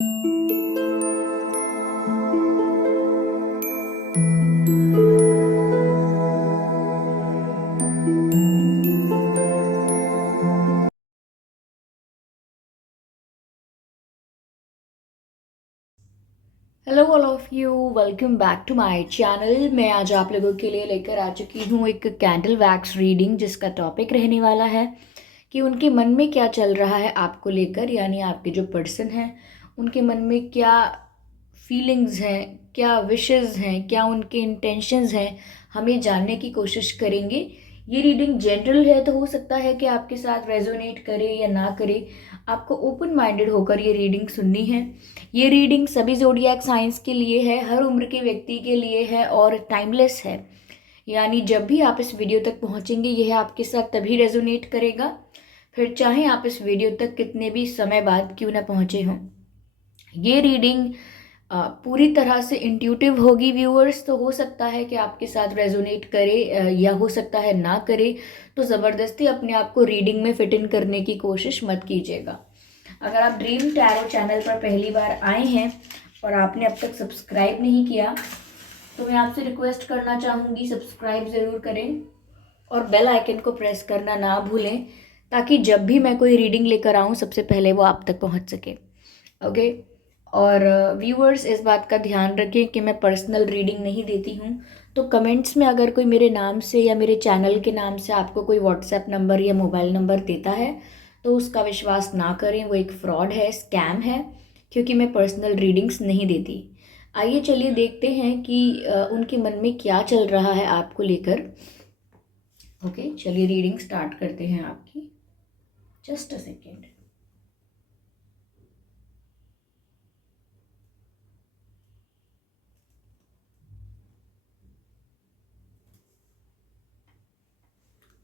Hello all of you, welcome back to my channel. मैं आज आप लोगों के लिए लेकर आ चुकी हूँ एक कैंडल वैक्स रीडिंग, जिसका टॉपिक रहने वाला है कि उनके मन में क्या चल रहा है आपको लेकर, यानी आपके जो पर्सन हैं उनके मन में क्या फीलिंग्स हैं, क्या विशेस हैं, क्या उनके इंटेंशंस हैं, हम ये जानने की कोशिश करेंगे। ये रीडिंग जनरल है, तो हो सकता है कि आपके साथ रेजोनेट करे या ना करे। आपको ओपन माइंडेड होकर ये रीडिंग सुननी है। ये रीडिंग सभी ज़ोडिएक साइंस के लिए है, हर उम्र के व्यक्ति के लिए है और टाइमलेस है। यानी जब भी आप इस वीडियो तक पहुंचेंगे यह आपके साथ तभी रेजोनेट करेगा, फिर चाहे आप इस वीडियो तक कितने भी समय बाद क्यों ना पहुंचे हों। ये रीडिंग पूरी तरह से इंट्यूटिव होगी व्यूअर्स, तो हो सकता है कि आपके साथ रेजोनेट करे या हो सकता है ना करे। तो ज़बरदस्ती अपने आप को रीडिंग में फिट इन करने की कोशिश मत कीजिएगा। अगर आप ड्रीम टैरो चैनल पर पहली बार आए हैं और आपने अब तक सब्सक्राइब नहीं किया, तो मैं आपसे रिक्वेस्ट करना चाहूँगी सब्सक्राइब ज़रूर करें और बेल आइकन को प्रेस करना ना भूलें, ताकि जब भी मैं कोई रीडिंग लेकर आऊँ सबसे पहले वो आप तक पहुँच सके। ओके। और व्यूअर्स इस बात का ध्यान रखें कि मैं पर्सनल रीडिंग नहीं देती हूँ। तो कमेंट्स में अगर कोई मेरे नाम से या मेरे चैनल के नाम से आपको कोई व्हाट्सएप नंबर या मोबाइल नंबर देता है, तो उसका विश्वास ना करें, वो एक फ्रॉड है, स्कैम है, क्योंकि मैं पर्सनल रीडिंग्स नहीं देती। आइए चलिए देखते हैं कि उनके मन में क्या चल रहा है आपको लेकर। ओके, चलिए रीडिंग स्टार्ट करते हैं आपकी। Just a second.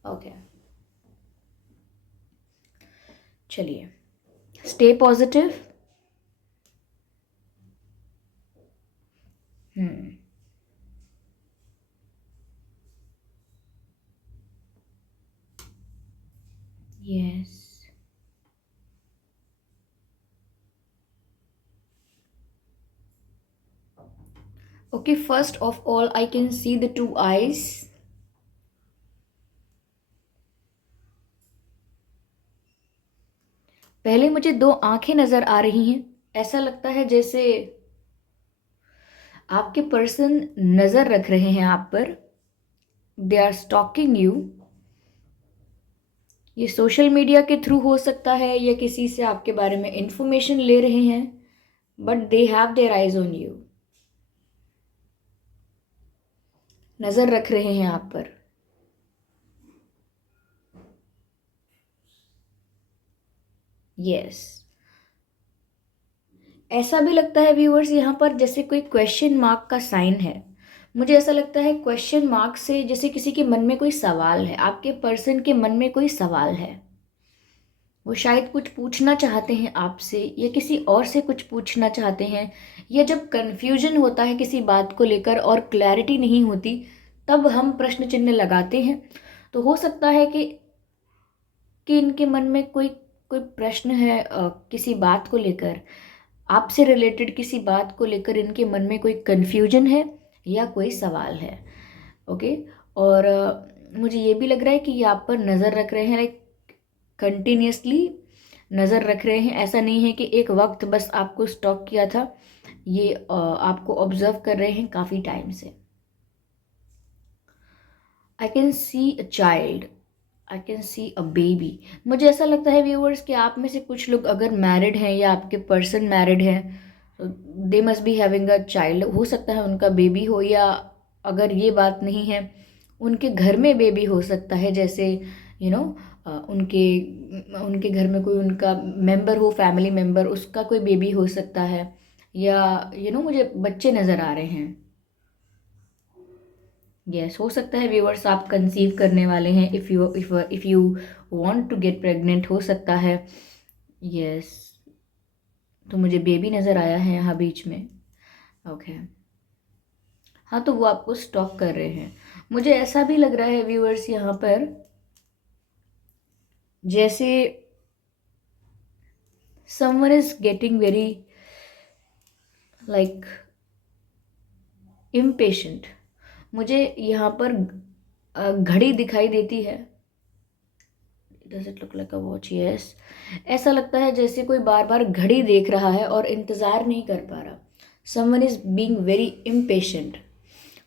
ओके, चलिए। Stay positive. Hmm. Yes. Okay, first of all, I can see the two eyes. पहले मुझे दो आंखें नजर आ रही हैं। ऐसा लगता है जैसे आपके पर्सन नजर रख रहे हैं आप पर। They are stalking you. ये सोशल मीडिया के थ्रू हो सकता है या किसी से आपके बारे में इंफॉर्मेशन ले रहे हैं, but they have their eyes on you. नजर रख रहे हैं आप पर। यस। ऐसा भी लगता है व्यूअर्स यहाँ पर जैसे कोई क्वेश्चन मार्क का साइन है। मुझे ऐसा लगता है क्वेश्चन मार्क से जैसे किसी के मन में कोई सवाल है, आपके पर्सन के मन में कोई सवाल है। वो शायद कुछ पूछना चाहते हैं आपसे या किसी और से कुछ पूछना चाहते हैं, या जब कन्फ्यूजन होता है किसी बात को लेकर और क्लैरिटी नहीं होती, तब हम प्रश्न चिन्ह लगाते हैं। तो हो सकता है कि इनके मन में कोई कोई प्रश्न है, किसी बात को लेकर, आपसे रिलेटेड किसी बात को लेकर इनके मन में कोई कन्फ्यूजन है या कोई सवाल है। ओके। और मुझे ये भी लग रहा है कि ये आप पर नज़र रख रहे हैं, लाइक कंटिन्यूसली नज़र रख रहे हैं। ऐसा नहीं है कि एक वक्त बस आपको स्टॉक किया था, ये आपको ऑब्जर्व कर रहे हैं काफ़ी टाइम से। I can see a child, I can see a baby. मुझे ऐसा लगता है व्यूअर्स कि आप में से कुछ लोग अगर मैरिड हैं या आपके पर्सन मैरिड हैं, they must be having a child. हो सकता है उनका बेबी हो, या अगर ये बात नहीं है उनके घर में बेबी हो सकता है, जैसे यू नो उनके उनके घर में कोई उनका मेंबर हो, फैमिली मेंबर, उसका कोई बेबी हो सकता है, या मुझे बच्चे नज़र आ रहे हैं। यस, हो सकता है व्यूअर्स आप कंसीव करने वाले हैं। If you want to get pregnant, हो सकता है। यस। तो मुझे बेबी नज़र आया है यहाँ बीच में। ओके। हाँ, तो वो आपको स्टॉक कर रहे हैं। मुझे ऐसा भी लग रहा है व्यूअर्स यहाँ पर जैसे someone is getting very like impatient. मुझे यहाँ पर घड़ी दिखाई देती है। Does it look like a watch? Yes. ऐसा लगता है जैसे कोई बार बार घड़ी देख रहा है और इंतज़ार नहीं कर पा रहा। Someone is being very impatient.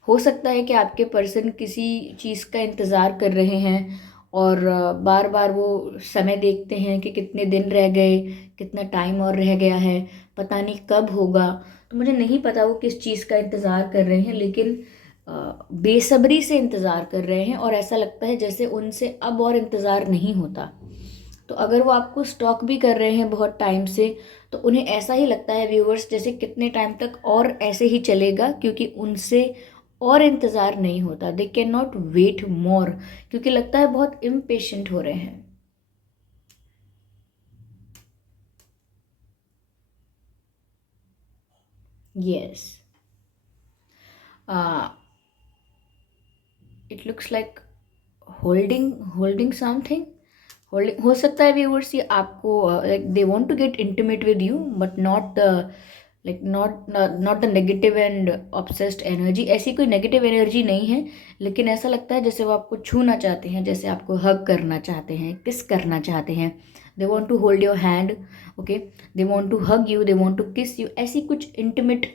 हो सकता है कि आपके पर्सन किसी चीज़ का इंतज़ार कर रहे हैं और बार बार वो समय देखते हैं कि कितने दिन रह गए, कितना टाइम और रह गया है, पता नहीं कब होगा। तो मुझे नहीं पता वो किस चीज़ का इंतज़ार कर रहे हैं, लेकिन बेसब्री से इंतज़ार कर रहे हैं और ऐसा लगता है जैसे उनसे अब और इंतज़ार नहीं होता। तो अगर वो आपको स्टॉक भी कर रहे हैं बहुत टाइम से, तो उन्हें ऐसा ही लगता है व्यूअर्स जैसे कितने टाइम तक और ऐसे ही चलेगा, क्योंकि उनसे और इंतज़ार नहीं होता। They can not wait more, क्योंकि लगता है बहुत इम्पेशेंट हो रहे हैं। Yes. It looks like holding holding something. Holding हो सकता है व्यूअर्स ये आपको like they want to get intimate with you, but not like not the negative and obsessed energy. ऐसी कोई नेगेटिव एनर्जी नहीं है, लेकिन ऐसा लगता है जैसे वो आपको छूना चाहते हैं, जैसे आपको हग करना चाहते हैं, किस करना चाहते हैं। They want to hold your hand. Okay. They want to hug you, they want to kiss you. ऐसी कुछ इंटीमेट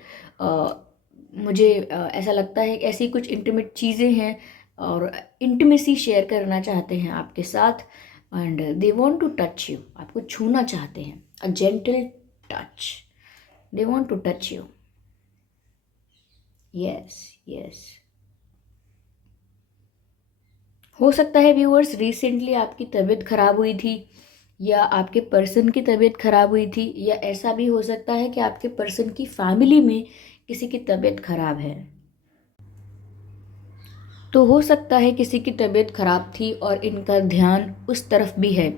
मुझे ऐसा लगता है ऐसी कुछ इंटीमेट चीज़ें हैं और इंटीमेसी शेयर करना चाहते हैं आपके साथ। And they want to touch you, आपको छूना चाहते हैं। A gentle touch. They want to touch you. Yes. Yes. हो सकता है व्यूअर्स रिसेंटली आपकी तबीयत खराब हुई थी, या आपके पर्सन की तबीयत खराब हुई थी, या ऐसा भी हो सकता है कि आपके पर्सन की फैमिली में किसी की तबीयत खराब है। तो हो सकता है किसी की तबीयत खराब थी और इनका ध्यान उस तरफ भी है।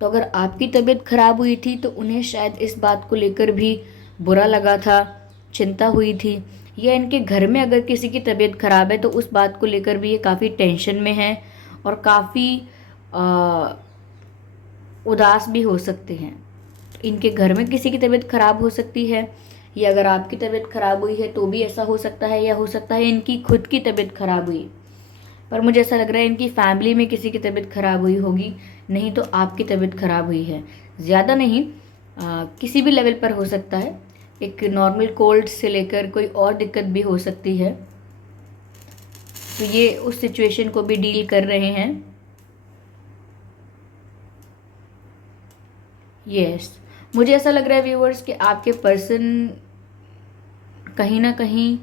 तो अगर आपकी तबीयत खराब हुई थी तो उन्हें शायद इस बात को लेकर भी बुरा लगा था, चिंता हुई थी। या इनके घर में अगर किसी की तबीयत खराब है तो उस बात को लेकर भी ये काफ़ी टेंशन में है और काफ़ी उदास भी हो सकते हैं। इनके घर में किसी की तबीयत खराब हो सकती है, या अगर आपकी तबीयत खराब हुई है तो भी ऐसा हो सकता है, या हो सकता है इनकी खुद की तबीयत खराब हुई। पर मुझे ऐसा लग रहा है इनकी फैमिली में किसी की तबीयत खराब हुई होगी, नहीं तो आपकी तबीयत खराब हुई है। ज़्यादा नहीं, किसी भी लेवल पर हो सकता है। एक नॉर्मल कोल्ड से लेकर कोई और दिक्कत भी हो सकती है। तो ये उस सिचुएशन को भी डील कर रहे हैं। यस। मुझे ऐसा लग रहा है व्यूअर्स कि आपके पर्सन कहीं ना कहीं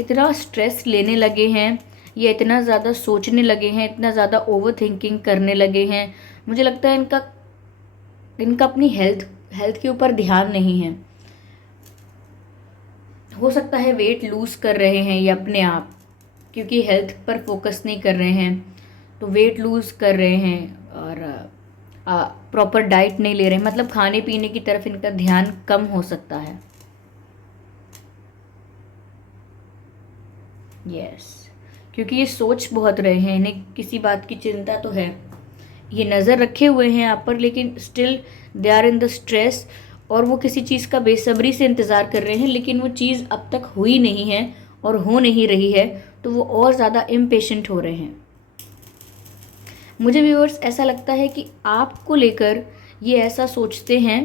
इतना स्ट्रेस लेने लगे हैं, या इतना ज़्यादा सोचने लगे हैं, इतना ज़्यादा ओवर थिंकिंग करने लगे हैं। मुझे लगता है इनका इनका अपनी हेल्थ हेल्थ के ऊपर ध्यान नहीं है। हो सकता है वेट लूज़ कर रहे हैं ये अपने आप, क्योंकि हेल्थ पर फोकस नहीं कर रहे हैं। तो वेट लूज़ कर रहे हैं और प्रॉपर डाइट नहीं ले रहे हैं, मतलब खाने पीने की तरफ इनका ध्यान कम हो सकता है। यस। क्योंकि ये सोच बहुत रहे हैं, इन्हें किसी बात की चिंता तो है। ये नज़र रखे हुए हैं आप पर, लेकिन still they are in the stress. और वो किसी चीज़ का बेसब्री से इंतज़ार कर रहे हैं, लेकिन वो चीज़ अब तक हुई नहीं है और हो नहीं रही है, तो वो और ज़्यादा इम्पेशेंट हो रहे हैं। मुझे व्यूअर्स ऐसा लगता है कि आपको लेकर ये ऐसा सोचते हैं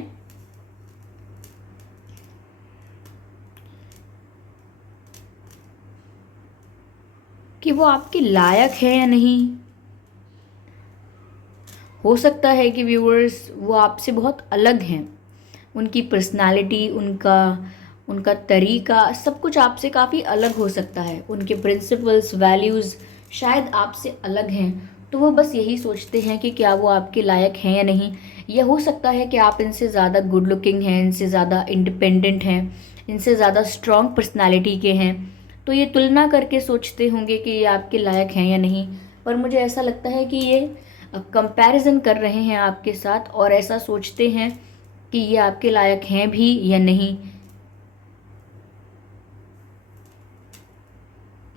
कि वो आपके लायक है या नहीं। हो सकता है कि व्यूअर्स वो आपसे बहुत अलग हैं। उनकी पर्सनालिटी, उनका उनका तरीका, सब कुछ आपसे काफ़ी अलग हो सकता है। उनके प्रिंसिपल्स, वैल्यूज़ शायद आपसे अलग हैं। तो वो बस यही सोचते हैं कि क्या वो आपके लायक हैं या नहीं। या हो सकता है कि आप इनसे ज़्यादा गुड लुकिंग हैं, इनसे ज़्यादा इंडिपेंडेंट हैं, इनसे ज़्यादा स्ट्रॉन्ग पर्सनालिटी के हैं। तो ये तुलना करके सोचते होंगे कि ये आपके लायक हैं या नहीं। पर मुझे ऐसा लगता है कि ये कंपैरिजन कर रहे हैं आपके साथ और ऐसा सोचते हैं कि ये आपके लायक हैं भी या नहीं।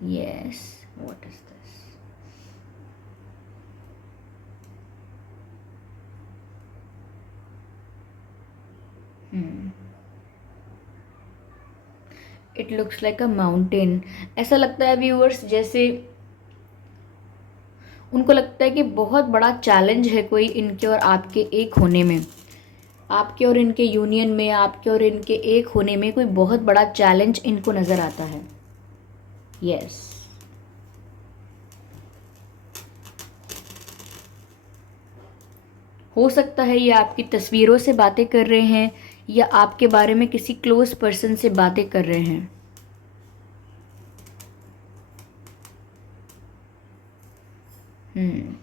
Yes. What is this? It looks like a mountain. ऐसा लगता है व्यूअर्स जैसे उनको लगता है कि बहुत बड़ा चैलेंज है कोई इनके और आपके एक होने में, आपके और इनके यूनियन में, आपके और इनके एक होने में कोई बहुत बड़ा चैलेंज इनको नज़र आता है। यस, हो सकता है ये आपकी तस्वीरों से बातें कर रहे हैं या आपके बारे में किसी क्लोज पर्सन से बातें कर रहे हैं। हम्म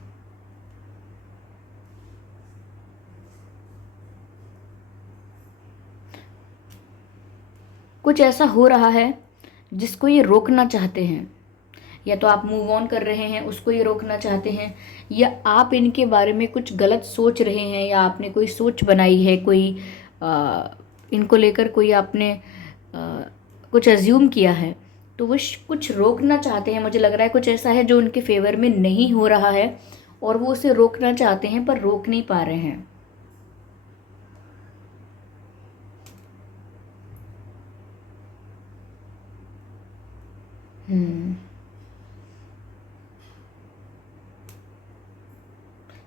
कुछ ऐसा हो रहा है जिसको ये रोकना चाहते हैं, या तो आप मूव ऑन कर रहे हैं उसको ये रोकना चाहते हैं, या आप इनके बारे में कुछ गलत सोच रहे हैं, या आपने कोई सोच बनाई है, कोई इनको लेकर कोई आपने कुछ अज्यूम किया है, तो वो कुछ रोकना चाहते हैं। मुझे लग रहा है कुछ ऐसा है जो उनके फेवर में नहीं हो रहा है और वो उसे रोकना चाहते हैं पर रोक नहीं पा रहे हैं। Hmm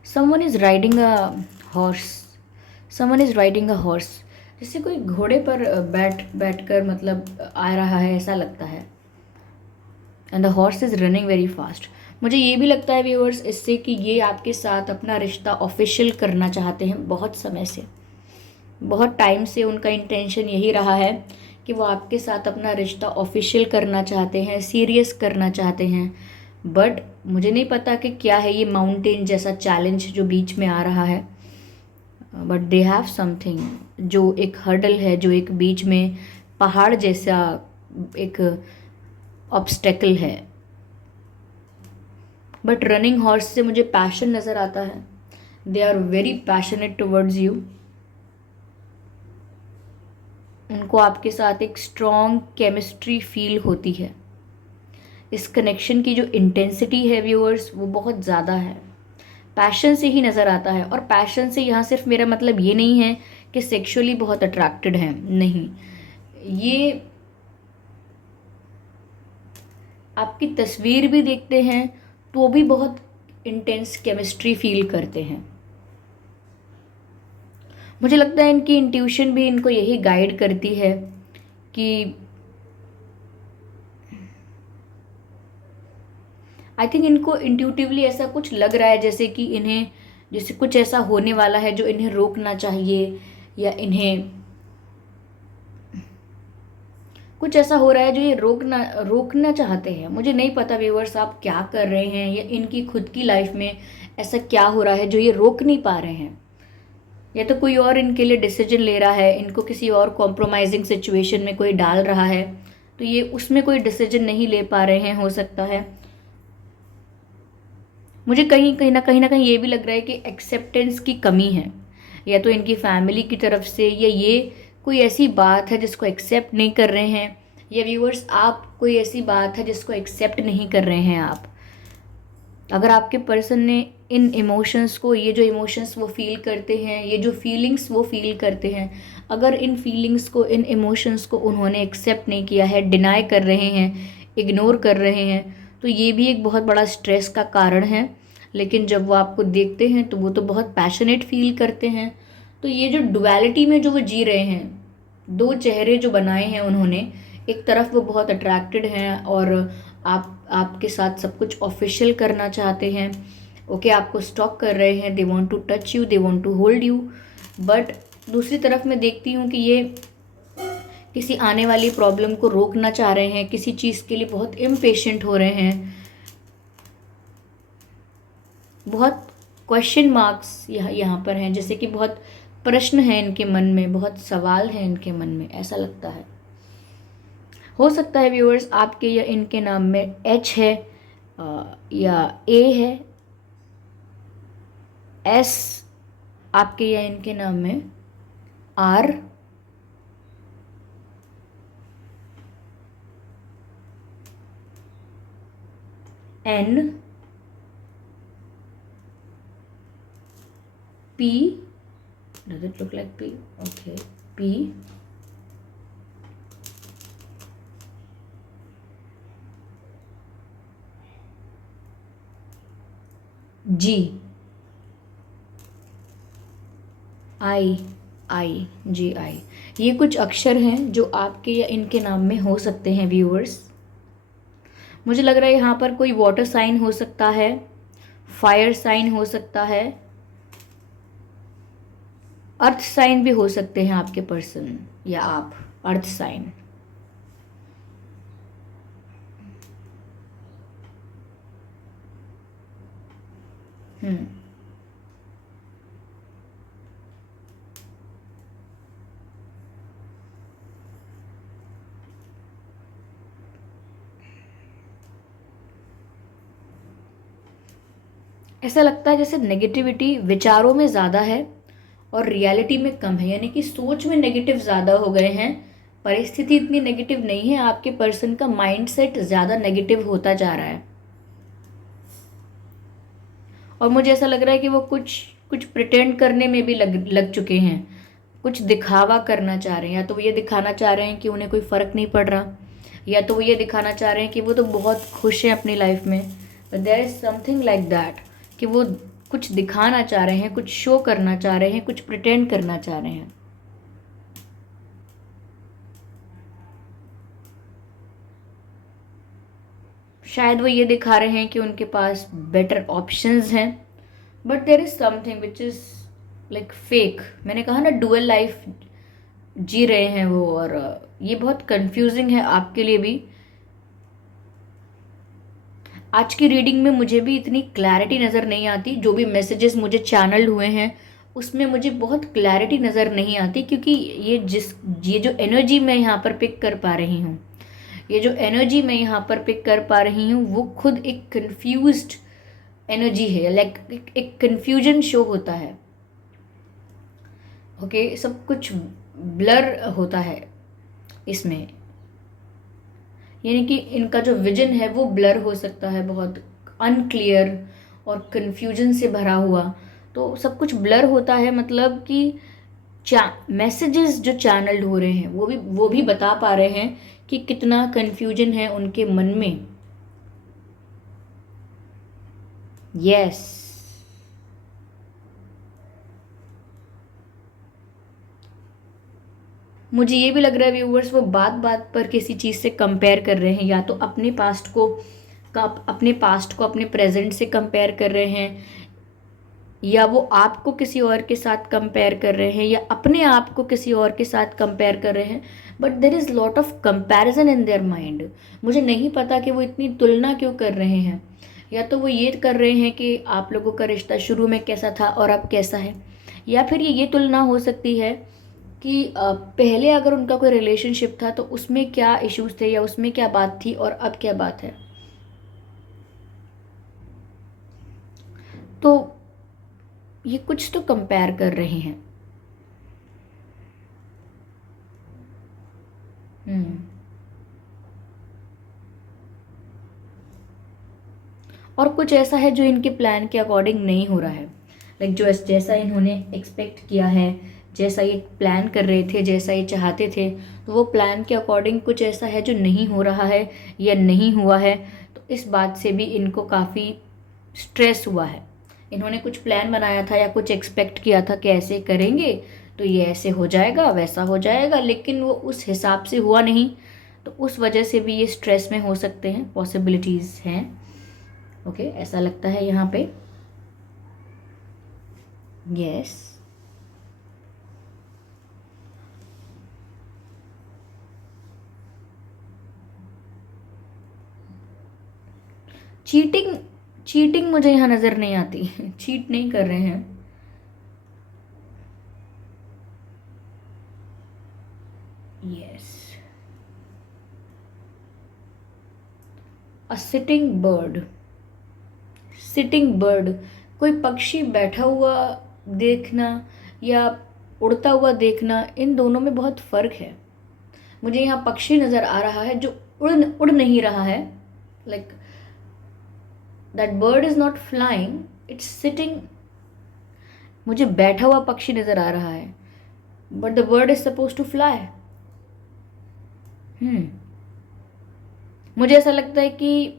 someone is riding a horse, someone is riding a horse, जैसे कोई घोड़े पर बैठ कर मतलब आ रहा है ऐसा लगता है। And the horse is running very fast. मुझे ये भी लगता है व्यूअर्स इससे कि ये आपके साथ अपना रिश्ता ऑफिशियल करना चाहते हैं बहुत समय से, बहुत टाइम से उनका इंटेंशन यही रहा है कि वो आपके साथ अपना रिश्ता ऑफिशियल करना चाहते हैं, सीरियस करना चाहते हैं। बट मुझे नहीं पता कि क्या है ये माउंटेन जैसा चैलेंज जो बीच में आ रहा है, बट दे हैव समथिंग, जो एक हर्डल है, जो एक बीच में पहाड़ जैसा एक ऑब्स्टेकल है। बट रनिंग हॉर्स से मुझे पैशन नज़र आता है, they are very passionate towards you. उनको आपके साथ एक स्ट्रॉन्ग केमिस्ट्री फील होती है। इस कनेक्शन की जो इंटेंसिटी है व्यूअर्स वो बहुत ज़्यादा है, पैशन से ही नज़र आता है। और पैशन से यहाँ सिर्फ मेरा मतलब ये नहीं है कि सेक्सुअली बहुत अट्रैक्टेड हैं, नहीं, ये आपकी तस्वीर भी देखते हैं तो भी बहुत इंटेंस केमिस्ट्री फील करते हैं। मुझे लगता है इनकी इंट्यूशन भी इनको यही गाइड करती है कि आई थिंक इनको इंट्यूटिवली ऐसा कुछ लग रहा है जैसे कि इन्हें, जैसे कुछ ऐसा होने वाला है जो इन्हें रोकना चाहिए, या इन्हें कुछ ऐसा हो रहा है जो ये रोकना रोकना चाहते हैं। मुझे नहीं पता व्यूअर्स आप क्या कर रहे हैं, या इनकी खुद की लाइफ में ऐसा क्या हो रहा है जो ये रोक नहीं पा रहे हैं, या तो कोई और इनके लिए डिसीजन ले रहा है, इनको किसी और कॉम्प्रोमाइजिंग सिचुएशन में कोई डाल रहा है तो ये उसमें कोई डिसीजन नहीं ले पा रहे हैं, हो सकता है। मुझे कहीं कहीं ना कहीं ये भी लग रहा है कि एक्सेप्टेंस की कमी है, या तो इनकी फैमिली की तरफ से, या ये कोई ऐसी बात है जिसको एक्सेप्ट नहीं कर रहे हैं, या व्यूअर्स आप कोई ऐसी बात है जिसको एक्सेप्ट नहीं कर रहे हैं आप। अगर आपके पर्सन ने इन इमोशंस को, ये जो इमोशंस वो फील करते हैं, ये जो फीलिंग्स वो फील करते हैं, अगर इन फीलिंग्स को, इन इमोशंस को उन्होंने एक्सेप्ट नहीं किया है, डिनाई कर रहे हैं, इग्नोर कर रहे हैं, तो ये भी एक बहुत बड़ा स्ट्रेस का कारण है। लेकिन जब वो आपको देखते हैं तो वो तो बहुत पैशनेट फील करते हैं। तो ये जो डुअलिटी में जो वो जी रहे हैं, दो चेहरे जो बनाए हैं उन्होंने, एक तरफ वो बहुत अट्रैक्टेड हैं और आपके साथ सब कुछ ऑफिशियल करना चाहते हैं, ओके, आपको स्टॉक कर रहे हैं, they want to touch you, they want to hold you. But दूसरी तरफ मैं देखती हूँ कि ये किसी आने वाली प्रॉब्लम को रोकना चाह रहे हैं, किसी चीज़ के लिए बहुत इम्पेशेंट हो रहे हैं, बहुत क्वेश्चन मार्क्स यहाँ पर हैं, जैसे कि बहुत प्रश्न हैं इनके मन में, बहुत सवाल हैं इनके मन में, ऐसा लगता है। हो सकता है व्यूअर्स आपके या इनके नाम में एच है, या ए है, एस आपके या इनके नाम में, R, N, P, does it look like P? Okay, P, G, I, I, G I, ये कुछ अक्षर हैं जो आपके या इनके नाम में हो सकते हैं व्यूअर्स। मुझे लग रहा है यहाँ पर कोई वाटर साइन हो सकता है, फायर साइन हो सकता है, अर्थ साइन भी हो सकते हैं आपके पर्सन या आप, अर्थ साइन। हम्म, ऐसा लगता है जैसे नेगेटिविटी विचारों में ज़्यादा है और रियलिटी में कम है, यानी कि सोच में नेगेटिव ज़्यादा हो गए हैं। परिस्थिति इतनी नेगेटिव नहीं है, आपके पर्सन का माइंडसेट ज़्यादा नेगेटिव होता जा रहा है। और मुझे ऐसा लग रहा है कि वो कुछ कुछ प्रिटेंड करने में भी लग लग चुके हैं, कुछ दिखावा करना चाह रहे हैं। या तो वो ये दिखाना चाह रहे हैं कि उन्हें कोई फ़र्क नहीं पड़ रहा, या तो वो ये दिखाना चाह रहे हैं कि वो तो बहुत खुश हैं अपनी लाइफ में। But there is something like that कि वो कुछ दिखाना चाह रहे हैं, कुछ शो करना चाह रहे हैं, कुछ प्रिटेंड करना चाह रहे हैं। शायद वो ये दिखा रहे हैं कि उनके पास बेटर ऑप्शंस हैं, but there is something which is like fake. मैंने कहा ना, डुअल लाइफ जी रहे हैं वो, और ये बहुत कंफ्यूजिंग है आपके लिए भी। आज की रीडिंग में मुझे भी इतनी क्लैरिटी नज़र नहीं आती, जो भी मैसेजेस मुझे चैनल हुए हैं उसमें मुझे बहुत क्लैरिटी नज़र नहीं आती, क्योंकि ये जो एनर्जी मैं यहाँ पर पिक कर पा रही हूँ, ये जो एनर्जी मैं यहाँ पर पिक कर पा रही हूँ, वो खुद एक कंफ्यूज्ड एनर्जी है। लाइक एक कंफ्यूजन शो होता है। ओके, सब कुछ ब्लर होता है इसमें, यानी कि इनका जो विजन है वो ब्लर हो सकता है, बहुत अनक्लियर और कंफ्यूजन से भरा हुआ। तो सब कुछ ब्लर होता है, मतलब कि मैसेजेस जो चैनल्ड हो रहे हैं वो भी बता पा रहे हैं कि कितना कंफ्यूजन है उनके मन में। यस, मुझे ये भी लग रहा है व्यूवर्स, वो बात बात पर किसी चीज़ से कंपेयर कर रहे हैं, या तो अपने पास्ट को अपने प्रेजेंट से कंपेयर कर रहे हैं, या वो आपको किसी और के साथ कंपेयर कर रहे हैं, या अपने आप को किसी और के साथ कंपेयर कर रहे हैं। But there is lot of comparison in their mind. मुझे नहीं पता कि वो इतनी तुलना क्यों कर रहे हैं। या तो वो ये कर रहे हैं कि आप लोगों का रिश्ता शुरू में कैसा था और अब कैसा है, या फिर ये तुलना हो सकती है कि पहले अगर उनका कोई रिलेशनशिप था तो उसमें क्या इश्यूज थे, या उसमें क्या बात थी और अब क्या बात है। तो ये कुछ तो कंपेयर कर रहे हैं। हम्म, और कुछ ऐसा है जो इनके प्लान के अकॉर्डिंग नहीं हो रहा है। लाइक जो जैसा इन्होंने एक्सपेक्ट किया है, जैसा ये प्लान कर रहे थे, जैसा ये चाहते थे, तो वो प्लान के अकॉर्डिंग कुछ ऐसा है जो नहीं हो रहा है या नहीं हुआ है। तो इस बात से भी इनको काफ़ी स्ट्रेस हुआ है। इन्होंने कुछ प्लान बनाया था या कुछ एक्सपेक्ट किया था कि ऐसे करेंगे तो ये ऐसे हो जाएगा, वैसा हो जाएगा, लेकिन वो उस हिसाब से हुआ नहीं। तो उस वजह से भी ये स्ट्रेस में हो सकते हैं, पॉसिबिलिटीज़ हैं। ओके, ऐसा लगता है यहाँ पे। यस, चीटिंग, चीटिंग मुझे यहाँ नज़र नहीं आती। चीट नहीं कर रहे हैं। Yes, a sitting bird, sitting bird, कोई पक्षी बैठा हुआ देखना या उड़ता हुआ देखना, इन दोनों में बहुत फ़र्क है। मुझे यहाँ पक्षी नज़र आ रहा है जो उड़ उड़ नहीं रहा है। Like that bird is not flying, it's sitting. मुझे बैठा हुआ पक्षी नज़र आ रहा है, but the bird is suppose to fly. Hmm, मुझे ऐसा लगता है कि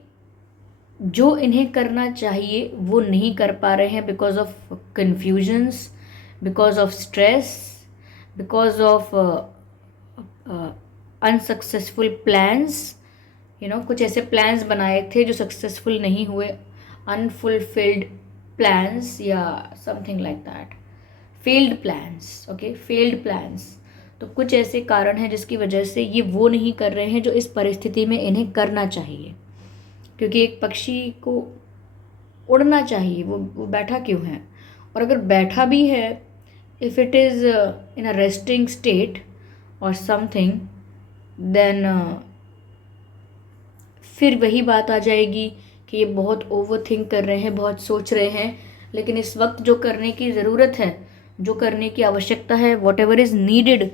जो इन्हें करना चाहिए वो नहीं कर पा रहे हैं, because of confusions, because of stress, because of unsuccessful plans. कुछ ऐसे प्लान्स बनाए थे जो सक्सेसफुल नहीं हुए, अनफुलफिल्ड प्लान्स या something like that, failed plans. Okay, failed plans. तो कुछ ऐसे कारण हैं जिसकी वजह से ये वो नहीं कर रहे हैं जो इस परिस्थिति में इन्हें करना चाहिए। क्योंकि एक पक्षी को उड़ना चाहिए, वो बैठा क्यों है? और अगर बैठा भी है, if it is in a resting state और समथिंग, देन फिर वही बात आ जाएगी कि ये बहुत ओवर थिंक कर रहे हैं, बहुत सोच रहे हैं, लेकिन इस वक्त जो करने की ज़रूरत है, जो करने की आवश्यकता है, वॉट एवर इज़ नीडेड,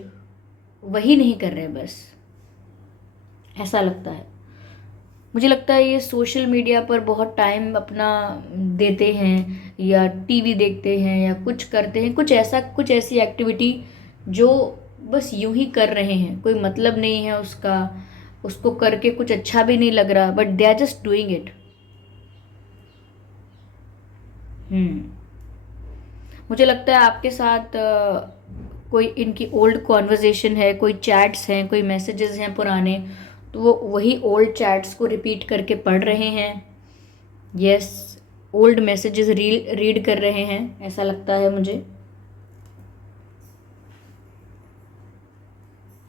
वही नहीं कर रहे बस। ऐसा लगता है, मुझे लगता है ये सोशल मीडिया पर बहुत टाइम अपना देते हैं, या टीवी देखते हैं, या कुछ करते हैं, कुछ ऐसी एक्टिविटी जो बस यूं ही कर रहे हैं, कोई मतलब नहीं है उसका, उसको करके कुछ अच्छा भी नहीं लग रहा, but they are just doing it. मुझे लगता है आपके साथ कोई इनकी ओल्ड कॉन्वर्जेशन है, कोई चैट्स हैं, कोई मैसेजेस हैं पुराने, तो वो वही ओल्ड चैट्स को रिपीट करके पढ़ रहे हैं। यस, ओल्ड मैसेजेस रीड कर रहे हैं, ऐसा लगता है मुझे।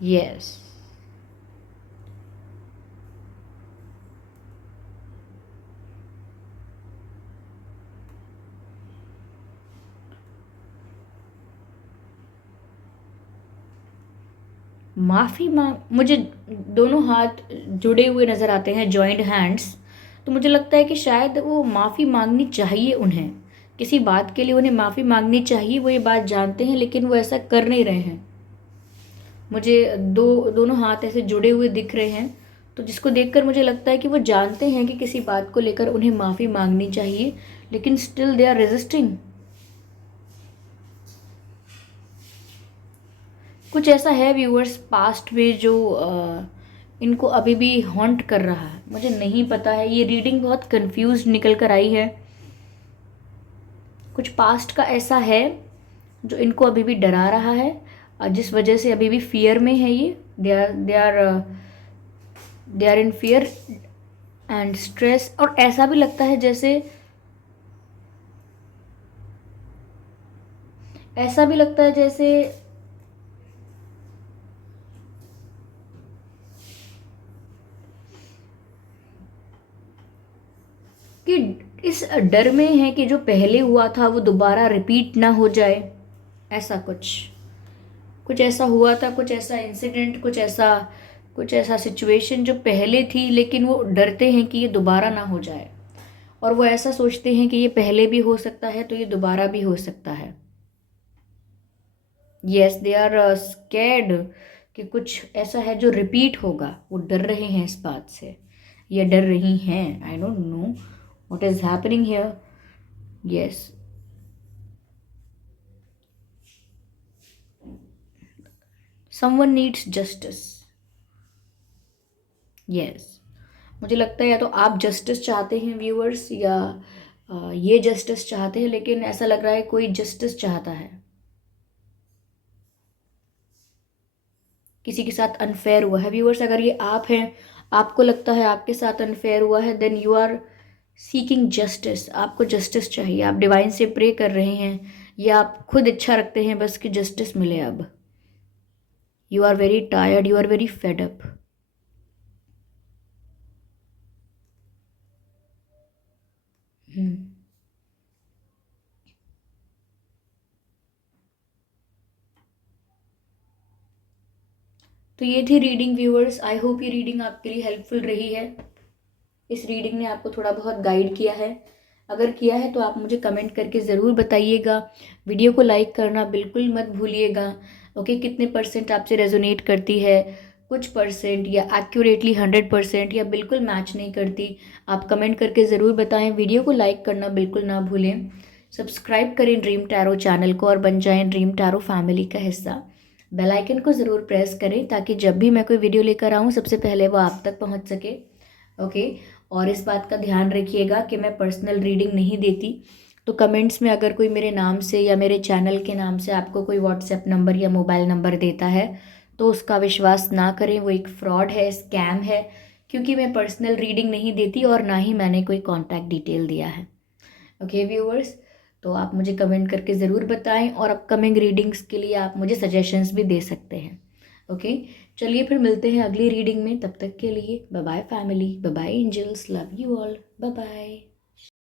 यस, माफ़ी मांग, मुझे दोनों हाथ जुड़े हुए नज़र आते हैं, जॉइंट हैंड्स। तो मुझे लगता है कि शायद वो माफ़ी मांगनी चाहिए उन्हें, किसी बात के लिए उन्हें माफ़ी मांगनी चाहिए, वो ये बात जानते हैं लेकिन वो ऐसा कर नहीं रहे हैं। मुझे दोनों हाथ ऐसे जुड़े हुए दिख रहे हैं, तो जिसको देखकर मुझे लगता है कि वो जानते हैं कि किसी बात को लेकर उन्हें माफ़ी मांगनी चाहिए, लेकिन स्टिल दे आर रेजिस्टिंग। कुछ ऐसा है व्यूअर्स पास्ट में जो इनको अभी भी हॉन्ट कर रहा है, मुझे नहीं पता है, ये रीडिंग बहुत कंफ्यूज निकल कर आई है। कुछ पास्ट का ऐसा है जो इनको अभी भी डरा रहा है, जिस वजह से अभी भी फियर में है ये, they are in fear and stress. और ऐसा भी लगता है जैसे, ऐसा भी लगता है जैसे कि इस डर में है कि जो पहले हुआ था वो दोबारा रिपीट ना हो जाए। ऐसा कुछ कुछ ऐसा हुआ था, कुछ ऐसा इंसिडेंट, कुछ ऐसा सिचुएशन जो पहले थी, लेकिन वो डरते हैं कि ये दोबारा ना हो जाए, और वो ऐसा सोचते हैं कि ये पहले भी हो सकता है तो ये दोबारा भी हो सकता है। यस, दे आर स्कैर्ड कि कुछ ऐसा है जो रिपीट होगा, वो डर रहे हैं इस बात से, या डर रही हैं, I don't know what is happening here. Yes, someone needs justice. Yes, मुझे लगता है या तो आप जस्टिस चाहते हैं व्यूअर्स, या ये जस्टिस चाहते हैं, लेकिन ऐसा लग रहा है कोई जस्टिस चाहता है, किसी के साथ अनफेयर हुआ है। व्यूअर्स, अगर ये आप हैं, आपको लगता है आपके साथ अनफेयर हुआ है, then you are seeking justice, आपको जस्टिस चाहिए, आप डिवाइन से प्रे कर रहे हैं, या आप खुद इच्छा रखते हैं बस कि जस्टिस मिले। अब you are very tired, you are very fed up. तो ये थी रीडिंग व्यूअर्स, आई होप ये रीडिंग आपके लिए हेल्पफुल रही है, इस रीडिंग ने आपको थोड़ा बहुत गाइड किया है। अगर किया है तो आप मुझे कमेंट करके ज़रूर बताइएगा। वीडियो को लाइक करना बिल्कुल मत भूलिएगा। ओके, कितने परसेंट आपसे रेजोनेट करती है, कुछ परसेंट, या एक्यूरेटली 100%, या बिल्कुल मैच नहीं करती, आप कमेंट करके ज़रूर बताएं। वीडियो को लाइक करना बिल्कुल ना भूलें। सब्सक्राइब करें ड्रीम टैरो चैनल को और बन जाएं ड्रीम टैरो फैमिली का हिस्सा। बेल आइकन को ज़रूर प्रेस करें ताकि जब भी मैं कोई वीडियो लेकर आऊँ सबसे पहले वो आप तक पहुँच सके। ओके, और इस बात का ध्यान रखिएगा कि मैं पर्सनल रीडिंग नहीं देती। तो कमेंट्स में अगर कोई मेरे नाम से या मेरे चैनल के नाम से आपको कोई व्हाट्सएप नंबर या मोबाइल नंबर देता है तो उसका विश्वास ना करें, वो एक फ्रॉड है, स्कैम है, क्योंकि मैं पर्सनल रीडिंग नहीं देती और ना ही मैंने कोई कॉन्टैक्ट डिटेल दिया है। ओके व्यूअर्स, तो आप मुझे कमेंट करके ज़रूर बताएं और अपकमिंग रीडिंग्स के लिए आप मुझे सजेशंस भी दे सकते हैं। ओके, चलिए फिर मिलते हैं अगली रीडिंग में। तब तक के लिए bye bye family, bye bye angels, love you all, bye bye.